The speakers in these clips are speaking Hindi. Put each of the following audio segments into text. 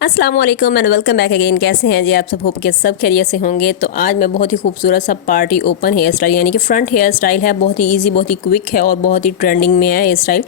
अस्सलाम वालेकुम एंड वेलकम बैक अगेन। कैसे हैं जी आप सब? होप के सब खैरियत से होंगे। तो आज मैं बहुत ही खूबसूरत सा पार्टी ओपन हेयर स्टाइल यानी कि फ्रंट हेयर स्टाइल है। बहुत ही इजी, बहुत ही क्विक है और बहुत ही ट्रेंडिंग में है हेयर स्टाइल।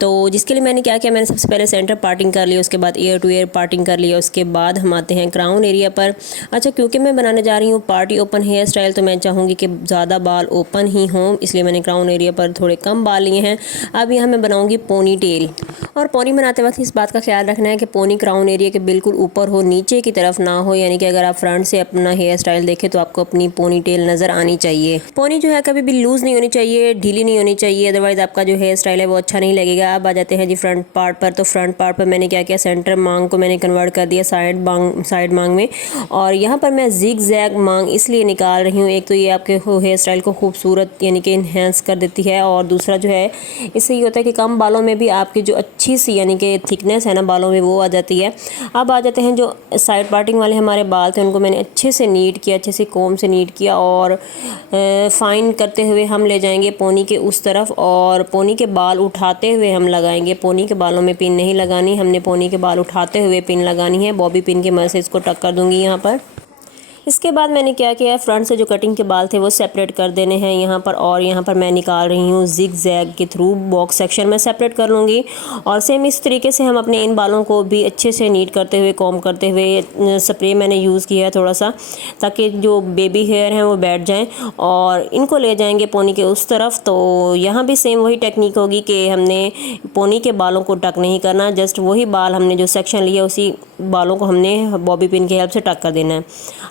तो जिसके लिए मैंने क्या किया, मैंने सबसे पहले सेंटर पार्टिंग कर लिया, उसके बाद ईयर टू ईयर पार्टिंग कर लिया, उसके बाद हम आते हैं क्राउन एरिया पर। अच्छा, क्योंकि मैं बनाने जा रही हूँ पार्टी ओपन हेयर स्टाइल तो मैं चाहूँगी कि ज़्यादा बाल ओपन ही हों, इसलिए मैंने क्राउन एरिया पर थोड़े कम बाल लिए हैं। अब यहाँ मैं बनाऊँगी पोनी टेल। और पोनी बनाते वक्त इस बात का ख्याल रखना है कि पोनी क्राउन एरिया के बिल्कुल ऊपर हो, नीचे की तरफ ना हो। यानी कि अगर आप फ्रंट से अपना हेयर स्टाइल देखें तो आपको अपनी पोनी टेल नज़र आनी चाहिए। पोनी जो है कभी भी लूज़ नहीं होनी चाहिए, ढीली नहीं होनी चाहिए, अदरवाइज़ आपका जो हेयर स्टाइल है वो अच्छा नहीं लगेगा। अब आ जाते हैं जी फ्रंट पार्ट पर। तो फ्रंट पार्ट पर मैंने क्या किया, सेंटर मांग को मैंने कन्वर्ट कर दिया साइड मांग में। और यहाँ पर मैं जिग जैग मांग इसलिए निकाल रही हूँ, एक तो ये आपके हेयर स्टाइल को खूबसूरत यानी कि इन्हेंस कर देती है, और दूसरा जो है इससे ये होता है कि कम बालों में भी आपकी जो अच्छी सी यानी कि थिकनेस है ना बालों में वो आ जाती है। अब आ जाते हैं जो साइड पार्टिंग वाले हमारे बाल थे, उनको मैंने अच्छे से नीट किया, अच्छे से कोम से नीट किया, और फाइन करते हुए हम ले जाएंगे पोनी के उस तरफ, और पोनी के बाल उठाते हुए हम लगाएंगे। पोनी के बालों में पिन नहीं लगानी, हमने पोनी के बाल उठाते हुए पिन लगानी है। बॉबी पिन की मदद से इसको टक कर दूंगी यहाँ पर। इसके बाद मैंने क्या किया, फ्रंट से जो कटिंग के बाल थे वो सेपरेट कर देने हैं यहाँ पर, और यहाँ पर मैं निकाल रही हूँ जिग जैग के थ्रू। बॉक्स सेक्शन में सेपरेट कर लूँगी, और सेम इस तरीके से हम अपने इन बालों को भी अच्छे से नीट करते हुए, कॉम करते हुए, स्प्रे मैंने यूज़ किया है थोड़ा सा ताकि जो बेबी हेयर हैं वो बैठ जाएँ, और इनको ले जाएंगे पोनी के उस तरफ। तो यहाँ भी सेम वही टेक्निक होगी कि हमने पोनी के बालों को टक नहीं करना, जस्ट वही बाल हमने जो सेक्शन लिया उसी बालों को हमने बॉबी पिन की हेल्प से टक कर देना है।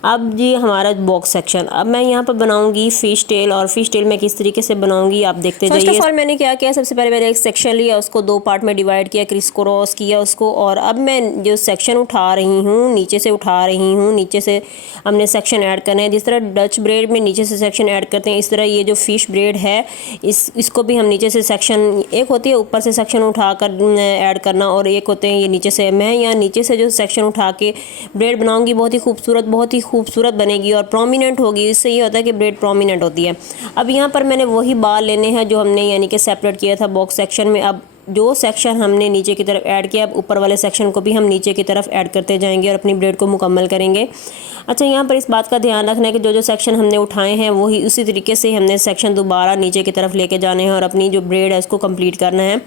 अब जी हमारा बॉक्स सेक्शन, अब मैं यहाँ पर बनाऊंगी फिश टेल, और फिश टेल मैं किस तरीके से बनाऊंगी आप देखते जाइए। फर्स्ट ऑफ ऑल मैंने क्या किया, सबसे पहले मैंने एक सेक्शन लिया, उसको दो पार्ट में डिवाइड किया, क्रिस क्रॉस किया उसको, और अब मैं जो सेक्शन उठा रही हूँ नीचे से उठा रही हूँ, नीचे से हमने सेक्शन ऐड करना है। जिस तरह डच ब्रेड में नीचे से सेक्शन ऐड करते हैं, इस तरह ये जो फिश ब्रेड है इसको भी हम नीचे से सेक्शन, एक होती है ऊपर से सेक्शन उठा कर ऐड करना, और एक होते हैं ये नीचे से। मैं यहाँ नीचे से जो सेक्शन उठा के ब्रेड बनाऊंगी, बहुत ही खूबसूरत बनेगी और प्रोमिनेंट होगी। इससे ये होता है कि ब्रेड प्रोमिनेंट होती है। अब यहाँ पर मैंने वही बाल लेने हैं जो हमने यानी कि सेपरेट किया था बॉक्स सेक्शन में। अब जो सेक्शन हमने नीचे की तरफ ऐड किया, अब ऊपर वाले सेक्शन को भी हम नीचे की तरफ ऐड करते जाएंगे और अपनी ब्रेड को मुकम्मल करेंगे। अच्छा, यहाँ पर इस बात का ध्यान रखना है कि जो सेक्शन हमने उठाए हैं वही उसी तरीके से हमने सेक्शन दोबारा नीचे की तरफ लेके जाने हैं और अपनी जो ब्रेड है उसको कंप्लीट करना है।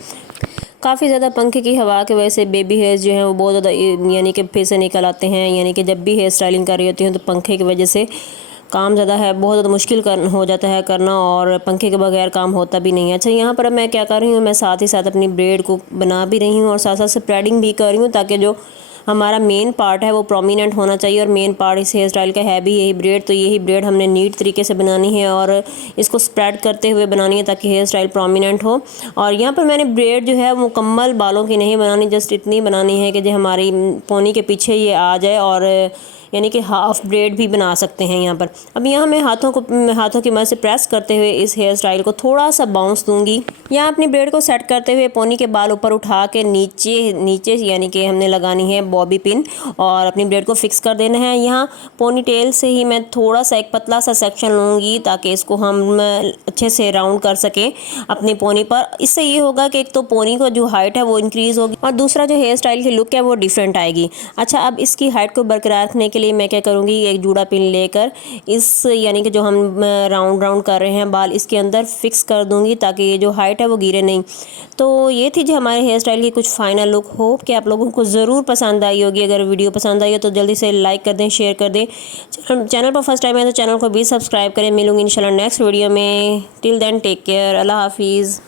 काफ़ी ज़्यादा पंखे की हवा की वजह से बेबी हेयर्स जो हैं वो बहुत ज़्यादा यानी कि फिर से निकल आते हैं। यानी कि जब भी हेयर स्टाइलिंग कर रही होती हैं तो पंखे की वजह से काम ज़्यादा है, बहुत ज़्यादा मुश्किल हो जाता है करना, और पंखे के बगैर काम होता भी नहीं है। अच्छा, यहाँ पर मैं क्या कर रही हूँ, मैं साथ ही साथ अपनी ब्रेड को बना भी रही हूँ और साथ साथ स्प्रेडिंग भी कर रही हूँ, ताकि जो हमारा मेन पार्ट है वो प्रोमिनेंट होना चाहिए। और मेन पार्ट इस हेयर स्टाइल का है भी यही ब्रेड, तो यही ब्रेड हमने नीट तरीके से बनानी है और इसको स्प्रेड करते हुए बनानी है ताकि हेयर स्टाइल प्रोमिनेंट हो। और यहाँ पर मैंने ब्रेड जो है मुकम्मल बालों की नहीं बनानी, जस्ट इतनी बनानी है कि जो हमारी पोनी के पीछे ये आ जाए, और यानी कि हाफ ब्रेड भी बना सकते हैं यहाँ पर। अब यहाँ मैं हाथों की मदद से प्रेस करते हुए इस हेयर स्टाइल को थोड़ा सा बाउंस दूंगी। यहाँ अपनी ब्रेड को सेट करते हुए पोनी के बाल ऊपर उठा के नीचे यानी कि हमने लगानी है बॉबी पिन, और अपनी ब्रेड को फिक्स कर देना है। यहाँ पोनी टेल से ही मैं थोड़ा सा एक पतला सा सेक्शन लूँगी ताकि इसको हम अच्छे से राउंड कर सकें अपनी पोनी पर। इससे ये होगा कि एक तो पोनी को जो हाइट है वो इंक्रीज़ होगी, और दूसरा जो हेयर स्टाइल की लुक है वो डिफरेंट आएगी। अच्छा, अब इसकी हाइट को बरकरार रखने के लिए मैं क्या करूँगी, एक जूड़ा पिन लेकर इस यानी कि जो हम राउंड कर रहे हैं बाल, इसके अंदर फिक्स कर दूँगी ताकि ये जो हाइट है वो गिरे नहीं। तो ये थी जो हमारे हेयर स्टाइल की कुछ फाइनल लुक। हो कि आप लोगों को ज़रूर पसंद आई होगी। अगर वीडियो पसंद आई हो तो जल्दी से लाइक कर दें, शेयर कर दें। चैनल पर फर्स्ट टाइम है तो चैनल को भी सब्सक्राइब करें। मिलूंगी इंशाल्लाह नेक्स्ट वीडियो में। टिल देन टेक केयर, अल्लाह हाफिज़।